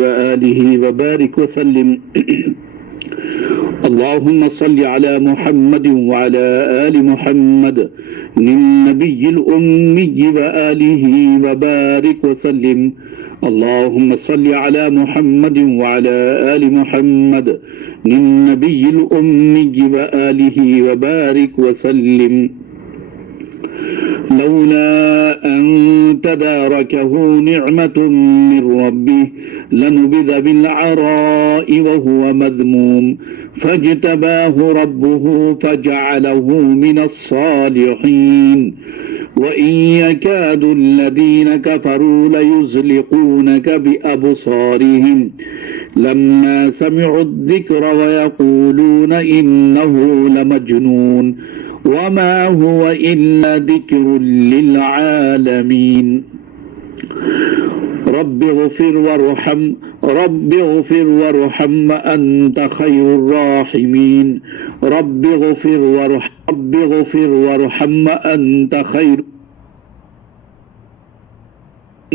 وآله وبارك وسلم اللهم صل على محمد وعلى آل محمد النبي الأمي وآله وبارك وسلم اللهم صل على محمد وعلى آل محمد النبي الأمي وآله وبارك وسلم لولا أن تداركه نعمة من ربه لنبذ بالعراء وهو مذموم فاجتباه ربه فجعله من الصالحين وإن يكاد الذين كفروا ليزلقونك بأبصارهم لما سمعوا الذكر ويقولون إنه لمجنون وما هو إلا ذكر للعالمين رب اغفر وارحم أنت خير الراحمين رب اغفر وارحم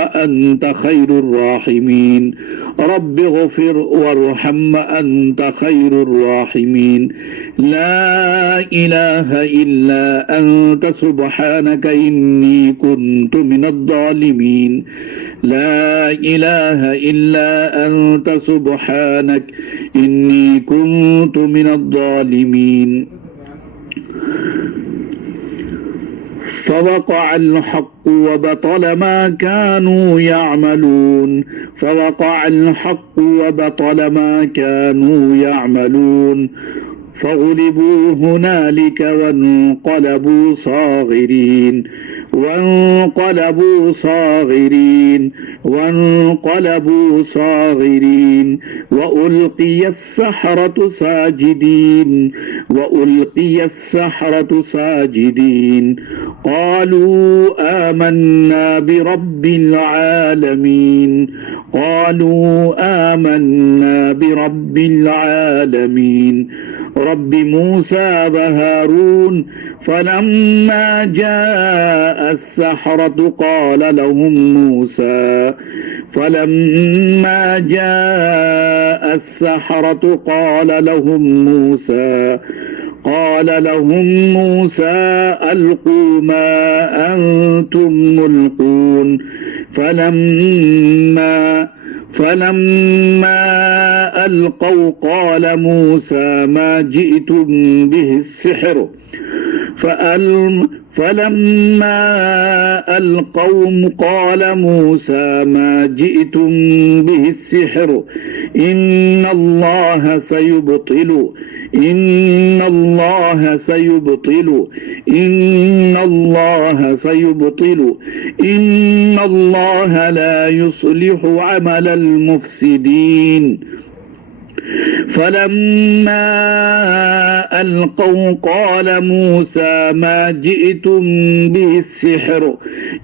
أنت خير الراحمين رب اغفر وارحم أنت خير الراحمين لا إله إلا أنت سبحانك إني كنت من الظالمين لا إله إلا أنت سبحانك إني كنت من الظالمين فوقع الحق وبطل ما كانوا يعملون فغلبوا هنالك وانقلبوا صاغرين وألقي السحرة ساجدين قالوا آمنا برب العالمين رب موسى وهارون فلما جاء السحرة قال لهم موسى ألقوا ما أنتم ملقون فلما ألقوا قال موسى ما جئتم به السحر فلما ألقوا قال موسى ما جئتم به السحر إن الله سيبطل إن الله لا يصلح عمل المفسدين فلما ألقوا قال موسى ما جئتم به السحر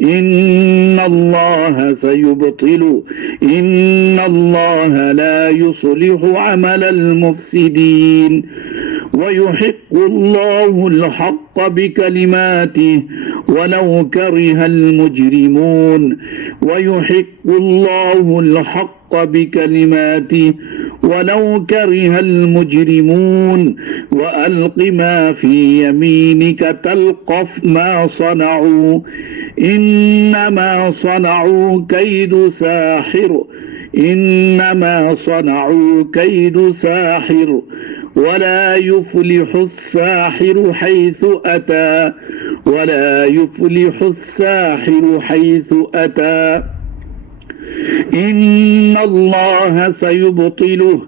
إن الله لا يصلح عمل المفسدين ويحق الله الحق بكلماته ولو كره المجرمون وألق ما في يمينك تلقف ما صنعوا إنما صنعوا كيد ساحر ولا يفلح الساحر حيث أتى إن الله سيبطله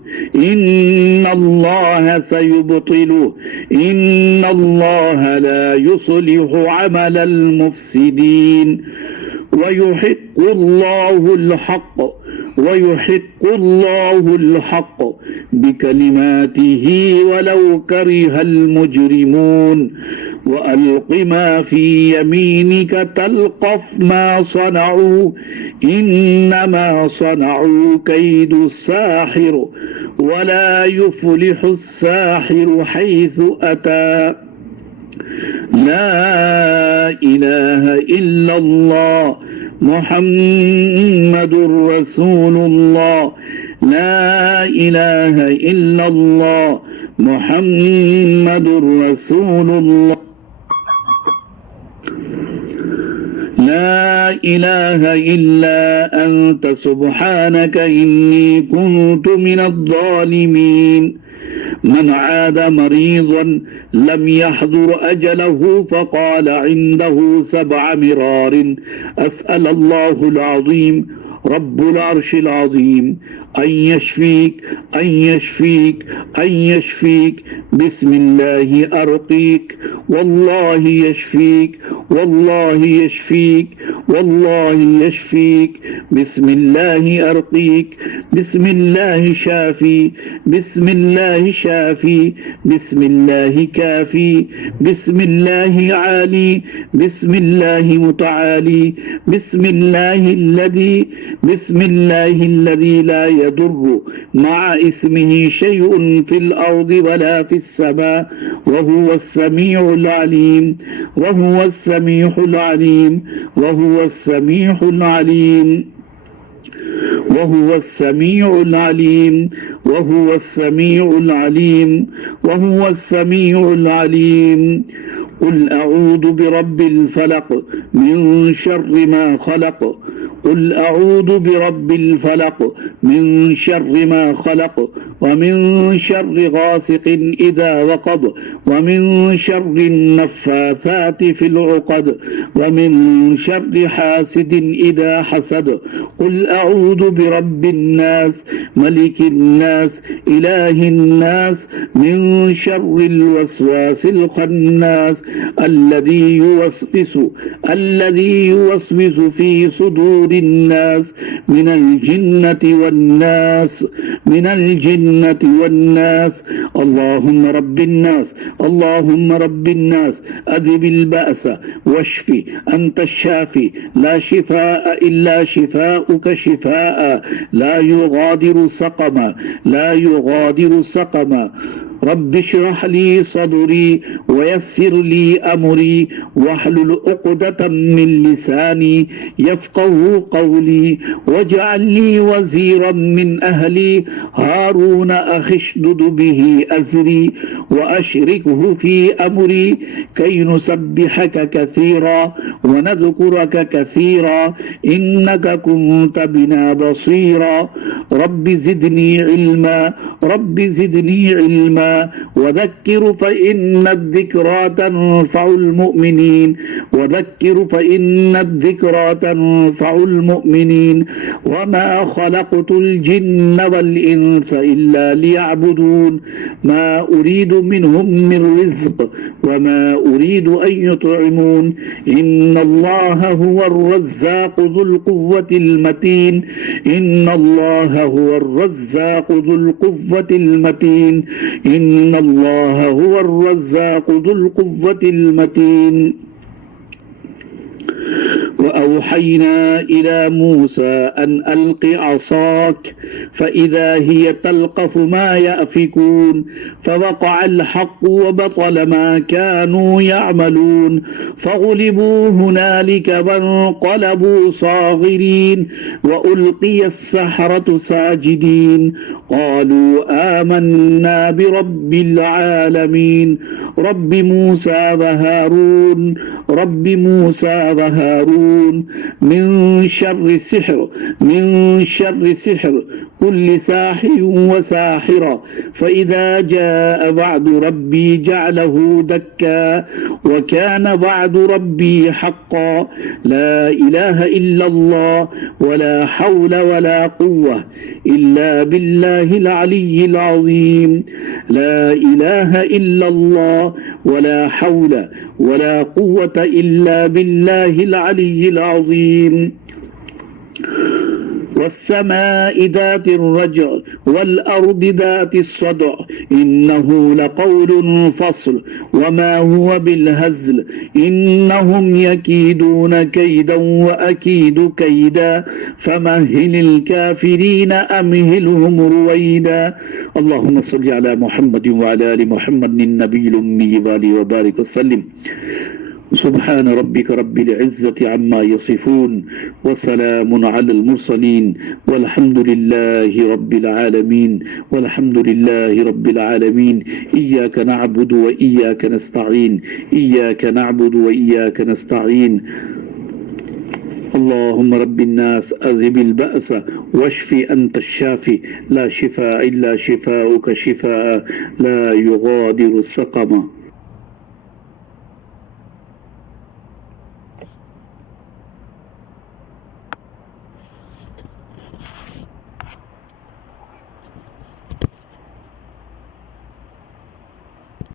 إن الله لا يصلح عمل المفسدين ويحق الله الحق بكلماته ولو كره المجرمون وألق ما في يمينك تلقف ما صنعوا إنما صنعوا كيد الساحر ولا يفلح الساحر حيث أتى لا إله إلا الله محمد رسول الله لا إله إلا الله محمد رسول الله لا إله إلا أنت سبحانك إني كنت من الظالمين من عاد مريضا لم يحضر أجله فقال عنده 7 مرار أسأل الله العظيم رب العرش العظيم أن يشفيك أن يشفيك أن يشفيك بسم الله أرقيك والله يشفيك والله يشفيك والله يشفيك بسم الله أرقيك بسم الله شافي بسم الله شافي بسم الله كافي بسم الله عالي بسم الله متعالي بسم الله الذي لا يضر مع اسمه شيء في الأرض ولا في السماء وهو السميع العليم وهو السميع العليم وهو السميع العليم وهو السميع العليم وهو السميع العليم وهو السميع العليم قل أعوذ برب الفلق من شر ما خلق قل أعوذ برب الفلق من شر ما خلق ومن شر غاسق إذا وقب ومن شر النفاثات في العقد ومن شر حاسد إذا حسد قل أعوذ برب الناس ملك الناس إله الناس من شر الوسواس الخناس الذي يوسوس في صدور الناس من الجنة والناس اللهم رب الناس اللهم رب الناس أذهب البأس واشف أنت الشافي لا شفاء إلا شفاؤك شفاء لا يغادر سقما رب اشرح لي صدري ويسر لي أمري واحلل عقدة من لساني يفقه قولي واجعل لي وزيرا من أهلي هارون أخي اشدد به أزري وأشركه في أمري كي نسبحك كثيرا ونذكرك كثيرا إنك كنت بنا بصيرا رب زدني علما وذكر فإن الذكرى تنفع المؤمنين وما خلقت الجن والإنس إلا ليعبدون ما أريد منهم من رزق وما أريد أن يطعمون إن الله هو الرزاق ذو القوة المتين إن الله هو الرزاق ذو القوة المتين إن الله هو الرزاق ذو القوة المتين وأوحينا إلى موسى أن ألق عصاك فإذا هي تلقف ما يأفكون فوقع الحق وبطل ما كانوا يعملون فغلبوا هنالك وانقلبوا صاغرين وألقي السحرة ساجدين قالوا آمنا برب العالمين رب موسى وهارون من شر سحر كل ساحر وساحرة فإذا جاء وعد ربي جعله دكا وكان وعد ربي حقا لا إله إلا الله ولا حول ولا قوة إلا بالله العلي العظيم لا إله إلا الله ولا حول ولا قوة إلا بالله العلي العظيم والسماء ذات الرجع والأرض ذات الصدع إنه لقول فصل وما هو بالهزل إنهم يكيدون كيدا وأكيد كيدا فمهل الكافرين أمهلهم رويدا اللهم صل على محمد وعلى آل محمد النبي الأمي وآله وبارك وسلم سبحان ربك رب العزة عما يصفون وسلام على المرسلين والحمد لله رب العالمين والحمد لله رب العالمين إياك نعبد وإياك نستعين إياك نعبد وإياك نستعين اللهم رب الناس أذهب البأس واشف أنت الشافي لا شفاء إلا شفاؤك شفاء لا يغادر سقما